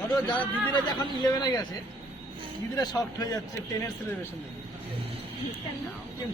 ধরো, যারা দিদিরা যে এখন ইলেভেনে গেছে, দিদিরা শক্ট হয়ে যাচ্ছে টেনের সেলিব্রেশন দেখে।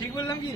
ঠিক বললাম কি?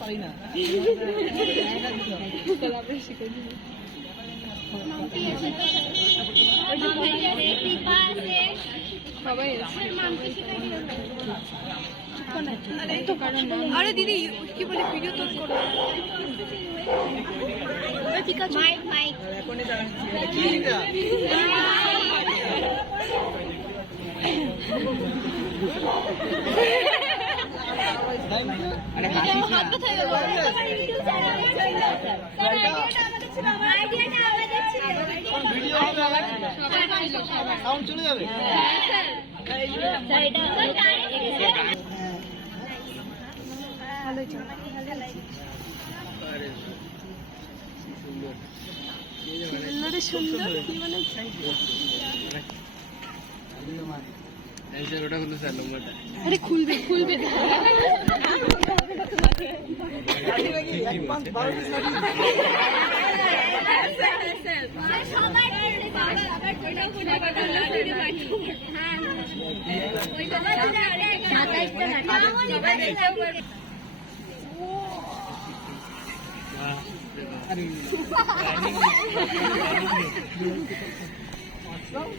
পারি না? আরে দিদি কি বলে ভিডিও তো করো। মাইক মাইক আরে হাত কোথায় গেল ইউটিউব চ্যানেলে চলে স্যার আইডিয়াটা আমাদের ছিল আমার আইডিয়াটা ডাইরেক্ট সুন্দর কি বলে আরে খুলবে খুলবে। Advance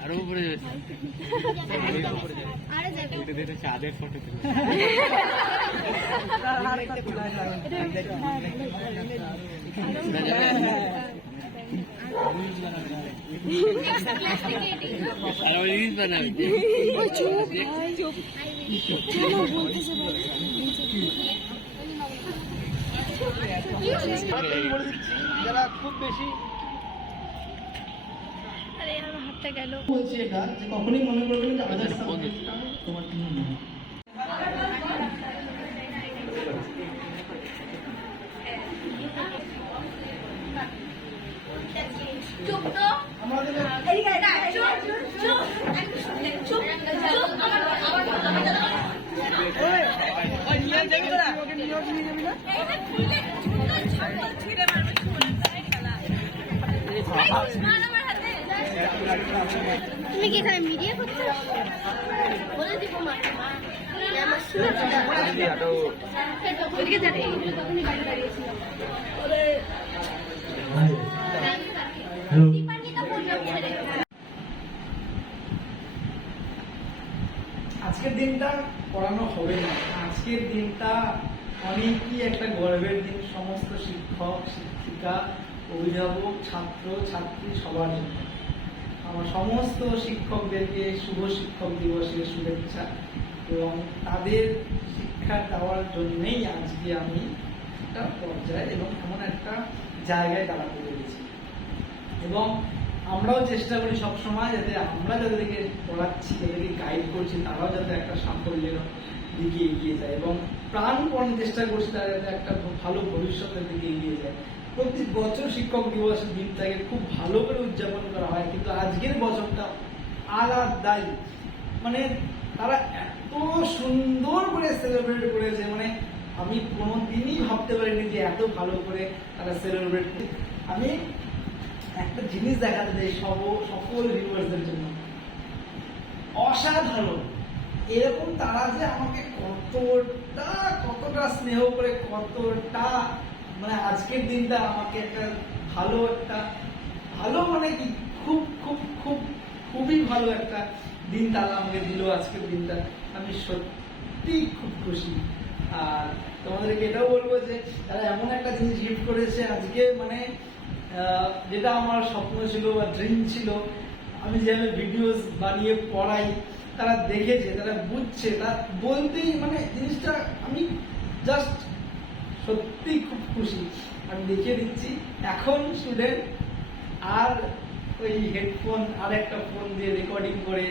ওই বাবা তো ডাইরেক্ট 27 টা মামনি পাঠিয়ে এটা সবাই এটা সবাই সবাই কাছ থেকে? সাত মিনিট Piece তো অনেক। যাও স্যার আরও উপরে যাবে চাঁদের ফটো যারা খুব বেশি হাতটা গেল। বলছি এটা যে কখনোই মনে করবেন যে আদার্স তোমার জন্য নয়। চুপ তো। আমাদের এদিকে না চুপ চুপ চুপ তুমি কি এখানে মিডিয়া করছ? বলে দিব মা আমার শুনে যাবে তখনই আজকের দিনটা পড়ানো হবে না। আজকের দিনটা অনেকই একটা গর্বের দিন। সমস্ত শিক্ষক শিক্ষিকা অভিভাবক ছাত্র ছাত্রী সবার জন্য। আমার সমস্ত শিক্ষকদেরকে শুভ শিক্ষক দিবসের শুভেচ্ছা এবং তাদের শিক্ষা দেওয়ার জন্যই আজকে আমি একটা পর্যায়ে এবং এমন একটা জায়গায় দাঁড়াতে পেরেছি। এবং আমরাও চেষ্টা করি সবসময় যাতে আমরা যাদেরকে পড়াচ্ছি, যাদেরকে গাইড করছি, তারাও যাতে একটা সাফল্যের দিকে এগিয়ে যায় এবং প্রাণপণ চেষ্টা করছি তারা যাতে একটা ভালো ভবিষ্যতের দিকে এগিয়ে যায়। প্রতি বছর শিক্ষক দিবসের দিনটাকে খুব ভালো করে উদযাপন করা হয়, কিন্তু আজকের বছরটা আলাদাই। মানে তারা এত সুন্দর করে সেলিব্রেট করেছে মানে আমি কোনোদিনই ভাবতে পারিনি যে এত ভালো করে তারা সেলিব্রেট আমি একটা জিনিস দেখাতে চাই সব, সকল ভিউয়ার্সদের জন্য। অসাধারণ। এরকম তারা যে আমাকে কতটা কতটা স্নেহ করে, কতটা মানে আজকের দিনটা আমাকে একটা ভালো একটা, ভালো মানে কি, খুব খুব খুব, খুবই ভালো একটা দিন তারা আমাকে দিল আজকের দিনটা। আমি সত্যি খুব খুশি। আর তোমাদেরকে এটাও বলব যে, তারা এমন একটা জিনিস গিফট করেছে আজকে মানে যেটা আমার স্বপ্ন ছিল বা ড্রিম ছিল। আমি যেভাবে ভিডিওস বানিয়ে পড়াই, তারা দেখেছে, তারা বুঝছে তা বলতেই মানে জিনিসটা আমি জাস্ট সত্যি খুব খুশি। আমি দেখিয়ে দিচ্ছি, এখন স্টুডেন্ট আর ওই হেডফোন আর একটা ফোন দিয়ে রেকর্ডিং করে,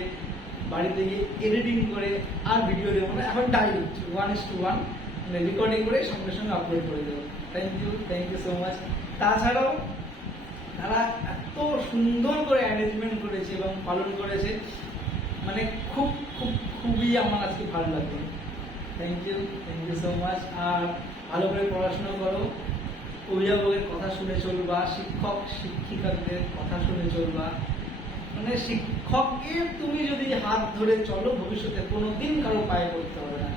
বাড়িতে গিয়ে এডিটিং করে, আর ভিডিও দেবো না। এখন direct one is to one মানে রেকর্ডিং করে সঙ্গে সঙ্গে আপলোড করে দেবো। Thank you thank you so much তাছাড়াও, তারা এত সুন্দর করে অ্যারেঞ্জমেন্ট করেছে এবং পালন করেছে। মানে খুব খুব, খুবই আমার আজকে ভালো লাগল। Thank you thank you so much আর ভালো করে পড়াশোনা করো। অভিভাবকের কথা শুনে চলবা, শিক্ষক, শিক্ষিকাদের কথা শুনে চলবা। মানে শিক্ষককে তুমি যদি হাত ধরে চলো, ভবিষ্যতে কোনোদিন কারও পায়ে পড়তে হবে না।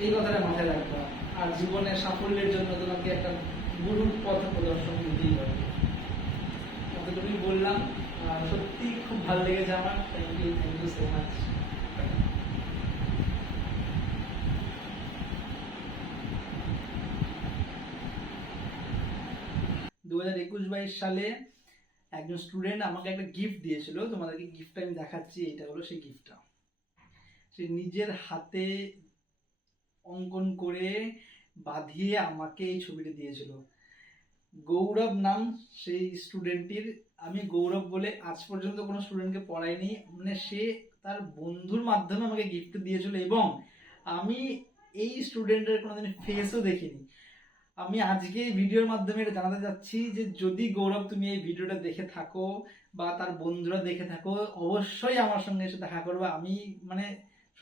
এই কথাটা মাথায় রাখবা আর জীবনের সাফল্যের জন্য তোমাকে একটা গুরুর পথ প্রদর্শন দিতেই হবে। তুমি বললাম। সত্যি খুব ভালো লেগেছে আমার। Thank you thank you so much হাজার একুশ বাইশ সালে একজন স্টুডেন্ট আমাকে একটা গিফট দিয়েছিল। তোমাদেরকে গিফটটা আমি দেখাচ্ছি, এটা হলো সেই গিফটটা সে নিজের হাতে অঙ্কন করে বাঁধিয়ে আমাকে এই ছবিটা দিয়েছিল। গৌরব নাম সেই স্টুডেন্টটির আমি গৌরব বলে আজ পর্যন্ত কোনো স্টুডেন্টকে পড়াইনি। মানে সে তার বন্ধুর মাধ্যমে আমাকে গিফট দিয়েছিল এবং আমি এই স্টুডেন্টের কোনোদিন ফেসও দেখিনি। আমি আজকে এই ভিডিওর মাধ্যমে এটা জানাতে চাচ্ছি যে যদি গৌরব তুমি এই ভিডিওটা দেখে থাকো বা তার বন্ধুরা দেখে থাকো, অবশ্যই আমার সঙ্গে এসে দেখা করবে। আমি মানে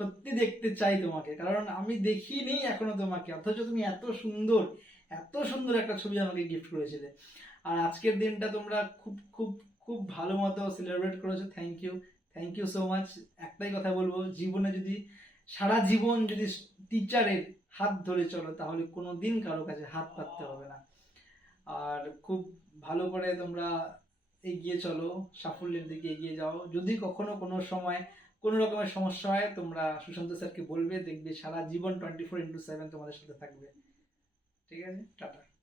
সত্যি দেখতে চাই তোমাকে, কারণ আমি দেখিনি এখনও তোমাকে, অথচ তুমি এত সুন্দর এত সুন্দর একটা ছবি আমাকে গিফট করেছিলে। আর আজকের দিনটা তোমরা খুব খুব খুব ভালো মতো সেলিব্রেট করেছ। Thank you thank you so much একটাই কথা বলব, জীবনে যদি, সারা জীবন যদি টিচারের হাত ধরে চলো তাহলে কোনো দিন কারও কাছে হাত পাততে হবে না। আর খুব ভালো করে তোমরা এগিয়ে চলো সাফল্যের দিকে এগিয়ে যাও। যদি কখনো কোনো সময় কোনো রকমের সমস্যা হয় তোমরা সুশান্ত স্যারকে বলবে দেখবে সারা জীবন টোয়েন্টি ফোর ইন্টু সেভেন তোমাদের সাথে থাকবে। ঠিক আছে? টাটা।